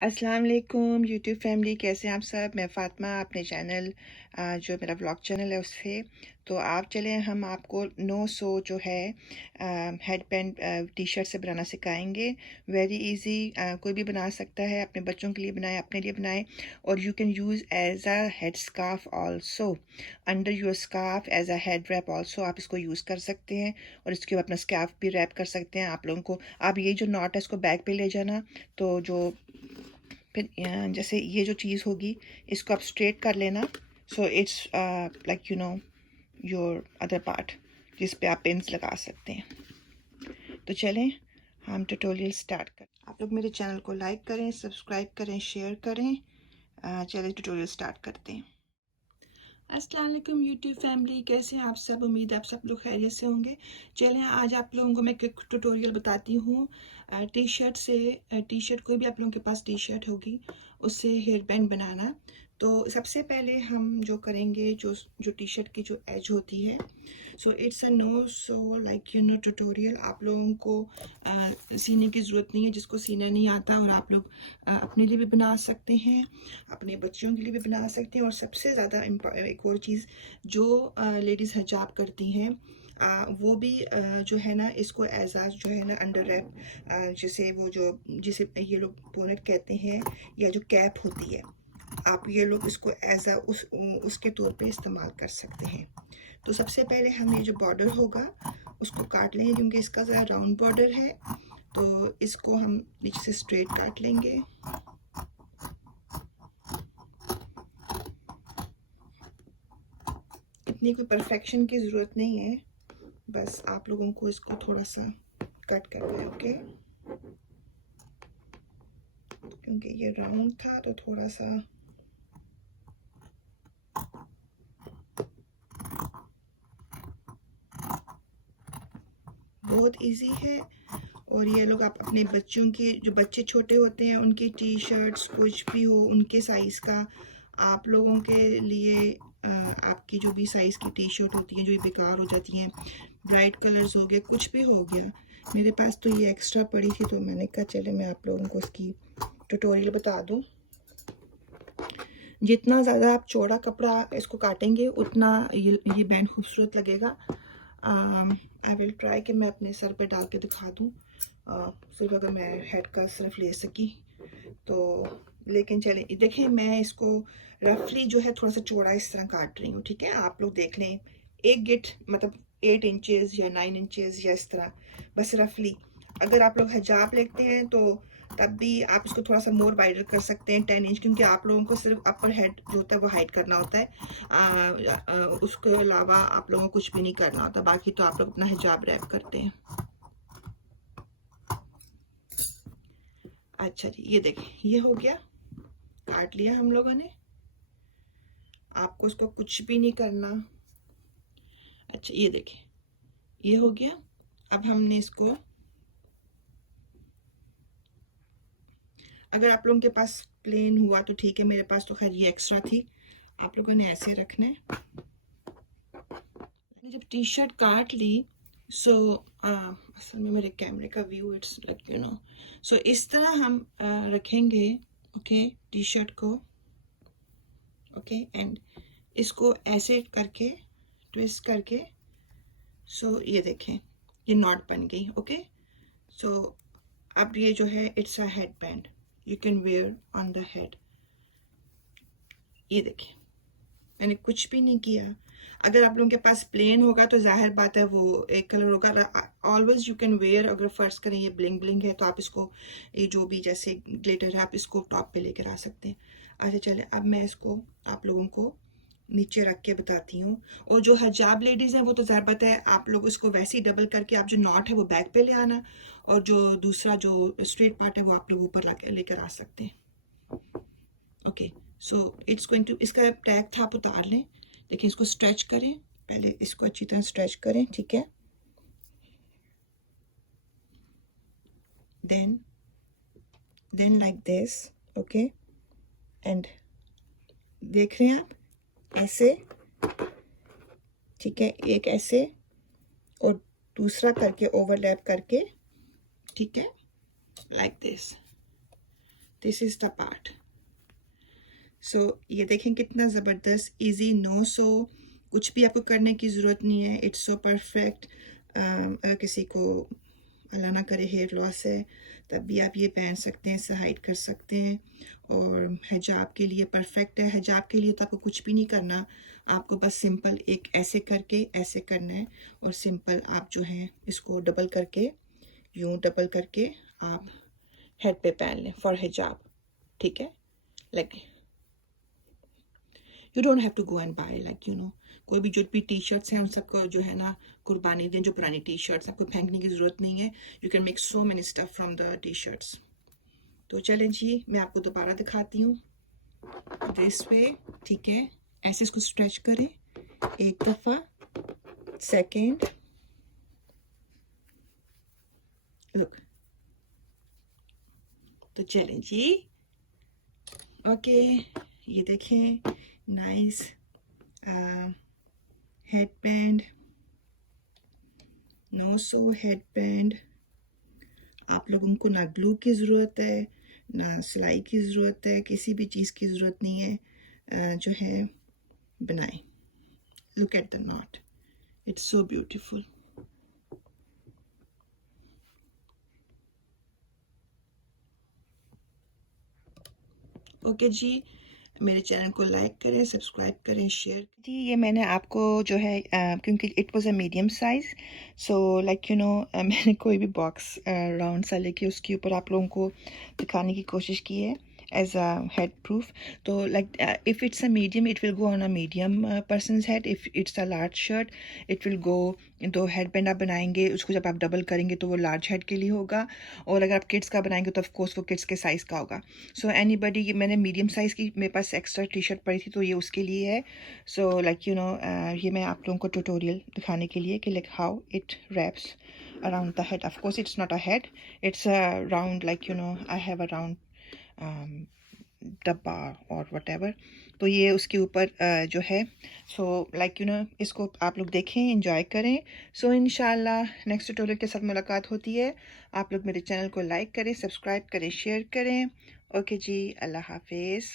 अस्सलाम वालेकुम YouTube family, कैसे हैं आप सब। मैं फ़ातिमा अपने चैनल जो मेरा व्लॉग चैनल है उससे। तो आप चलें, हम आपको 900 जो है हेडबैंड टी शर्ट से बनाना सिखाएंगे। वेरी इजी, कोई भी बना सकता है। अपने बच्चों के लिए बनाएं, अपने लिए बनाएं। और you can use as a head scarf also, under your scarf as a head wrap also आप इसको यूज़ कर सकते हैं। और इसके ऊपर अपना स्कार्फ भी रैप कर सकते हैं। आप लोगों को आप ये जो नॉट है इसको बैक पे ले जाना। तो जो फिर जैसे ये जो चीज़ होगी इसको आप स्ट्रेट कर लेना। So it's like your other part जिस पे आप पिन्स लगा सकते हैं। तो चलें, हम ट्यूटोरियल स्टार्ट करें। आप लोग मेरे चैनल को लाइक करें, सब्सक्राइब करें, शेयर करें। चलें ट्यूटोरियल स्टार्ट करते हैं। अस्सलाम वालेकुम यूट्यूब फैमिली, कैसे हैं आप सब। उम्मीद है आप सब लोग खैरियत से होंगे। चलें, आज आप लोगों को मैं एक ट्यूटोरियल बताती हूँ टी शर्ट से। टी शर्ट, कोई भी आप लोगों के पास टी शर्ट होगी उससे हेयर बैंड बनाना। तो सबसे पहले हम जो करेंगे, जो टी शर्ट की जो एज होती है, so it's a no so like tutorial. आप लोगों को सीने की ज़रूरत नहीं है, जिसको सीना नहीं आता। और आप लोग अपने लिए भी बना सकते हैं, अपने बच्चों के लिए भी बना सकते हैं। और सबसे ज़्यादा एक और चीज़, जो लेडीज़ हिजाब करती हैं वो भी जो है ना, इसको एजाज जो है ना अंडर रैप, जैसे वो जो जिसे ये लोग बोनेट कहते हैं, या जो कैप होती है, आप ये लोग इसको एज उसके तौर पे इस्तेमाल कर सकते हैं। तो सबसे पहले हम ये जो बॉर्डर होगा उसको काट लेंगे, क्योंकि इसका ज़रा राउंड बॉर्डर है। तो इसको हम नीचे से स्ट्रेट काट लेंगे। इतनी कोई परफेक्शन की ज़रूरत नहीं है, बस आप लोगों को इसको थोड़ा सा कट करना है, ओके। क्योंकि ये राउंड था तो थोड़ा सा बहुत इजी है। और ये लोग आप अपने बच्चों के, जो बच्चे छोटे होते हैं उनकी टी शर्ट्स कुछ भी हो उनके साइज़ का, आप लोगों के लिए आपकी जो भी साइज़ की टी शर्ट होती हैं जो बेकार हो जाती हैं, ब्राइट कलर्स हो गए, कुछ भी हो गया। मेरे पास तो ये एक्स्ट्रा पड़ी थी तो मैंने कहा चले मैं आप लोगों को इसकी ट्यूटोरियल बता दूं। जितना ज़्यादा आप चौड़ा कपड़ा इसको काटेंगे उतना ये बैंड खूबसूरत लगेगा। आई विल ट्राई कि मैं अपने सर पे डाल के दिखा दूँ, सिर्फ अगर मैं हेड का सिर्फ ले सकी तो। लेकिन चले देखें, मैं इसको रफली जो है थोड़ा सा चौड़ा इस तरह काट रही हूँ, ठीक है। आप लोग देख लें, एक गिट मतलब 8 इंचेस या 9 इंचेस या इस तरह, बस रफली। अगर आप लोग हिजाब लेते हैं तो तब भी आप इसको थोड़ा सा मोर वाइडर कर सकते हैं, 10 इंच, क्योंकि आप लोगों को सिर्फ अपर हेड जो होता है वो हाइड करना होता है। उसके अलावा आप लोगों को कुछ भी नहीं करना होता, बाकी तो आप लोग अपना हिजाब रैप करते हैं। अच्छा जी, ये देखें, ये हो गया, काट लिया हम लोगों ने। आपको इसको कुछ भी नहीं करना। अच्छा, ये देखें, ये हो गया। अब हमने इसको, अगर आप लोगों के पास प्लेन हुआ तो ठीक है, मेरे पास तो खैर ये एक्स्ट्रा थी। आप लोगों ने ऐसे रखना है। जब टी शर्ट काट ली, सो असल में मेरे कैमरे का व्यू इट्स लाइक सो इस तरह हम रखेंगे, ओके, टी शर्ट को, ओके। एंड इसको ऐसे करके ट्विस्ट करके, सो ये देखें, ये नॉट बन गई, ओके। सो अब ये जो है it's a head band, you can wear on the head. ये देखिए, मैंने कुछ भी नहीं किया। अगर आप लोगों के पास प्लेन होगा तो जाहिर बात है वो एक कलर होगा। ऑलवेज यू कैन वेयर, अगर फर्स्ट करें ये ब्लिंग ब्लिंग है तो आप इसको, ये जो भी जैसे ग्लिटर है, आप इसको टॉप पे लेकर आ सकते हैं। अच्छा चले, अब मैं इसको आप लोगों को नीचे रख के बताती हूँ। और जो हिजाब लेडीज़ हैं वो तो ज़ाहिर बात है, आप लोग इसको वैसे ही डबल करके आप जो नॉट है वो बैक पे ले आना, और जो दूसरा जो स्ट्रेट पार्ट है वो आप लोग ऊपर लेकर आ सकते हैं, okay. So it's going to, इसका टैग था आप उतार लें। देखिए, इसको स्ट्रेच करें, पहले इसको अच्छी तरह स्ट्रेच करें, ठीक है। Then like this, okay. And देख रहे हैं आप, ऐसे, ठीक है, एक ऐसे और दूसरा करके ओवरलैप करके, ठीक है, like this. This is the part. So ये देखें कितना ज़बरदस्त, इजी, नो सो, कुछ भी आपको करने की ज़रूरत नहीं है। It's so perfect. अगर किसी को अल्लाह ना करे हेयर लॉस है, तब भी आप ये पहन सकते हैं, इससे हाइड कर सकते हैं। और हिजाब के लिए परफेक्ट है। हिजाब के लिए तो आपको कुछ भी नहीं करना, आपको बस सिंपल एक ऐसे करके ऐसे करना है, और सिंपल आप जो है इसको डबल करके, यूँ डबल करके आप हेड पे पहन लें फॉर हिजाब, ठीक है। Like you don't have to go and buy, like कोई भी जो भी टी शर्ट्स हैं उन सबको जो है ना कुर्बानी दें। जो पुरानी टी शर्ट्स आपको फेंकने की ज़रूरत नहीं है। You can make so many stuff from the T shirts. तो चलें जी, मैं आपको दोबारा दिखाती हूँ दिस वे, ठीक है। ऐसे इसको स्ट्रेच करें एक दफ़ा, सेकेंड, लुक। तो चलें जी, ओके, ये देखें नाइस हेडबैंड, नो सो हेडबैंड। आप लोगों को ना ग्लू की ज़रूरत है, ना सिलाई की ज़रूरत है, किसी भी चीज़ की ज़रूरत नहीं है। जो है बनाएं। Look at the knot, it's so beautiful. Okay जी, मेरे चैनल को लाइक करें, सब्सक्राइब करें, शेयर जी। ये मैंने आपको जो है क्योंकि it was a medium size, so like मैंने कोई भी बॉक्स राउंड सा लेके उसके ऊपर आप लोगों को दिखाने की कोशिश की है एज अ हेड प्रूफ। तो like if it's a medium it will go on a medium persons head. If it's a large shirt it will go, तो हेड बैंड आप बनाएंगे उसको जब आप डबल करेंगे तो वो लार्ज हेड के लिए होगा, और अगर आप किड्स का बनाएंगे तो ऑफ कोर्स वो किड्स के साइज़ का होगा। सो एनीबडी, ये मैंने मीडियम साइज़ की मेरे पास एक्स्ट्रा टी शर्ट पड़ी थी तो ये उसके लिए है। सो लाइक ये मैं आप लोगों को ट्यूटोरियल दिखाने के लिए कि like how it wraps around the head. Of course it's not a head, it's a round, like I have a round डब्बा और whatever। तो ये उसके ऊपर जो है, सो लाइक इसको आप लोग देखें, एंजॉय करें। सो इंशाल्लाह नेक्स्ट ट्यूटोरियल के साथ मुलाकात होती है। आप लोग मेरे चैनल को लाइक करें, सब्सक्राइब करें, शेयर करें। ओके जी, अल्लाह हाफिज़।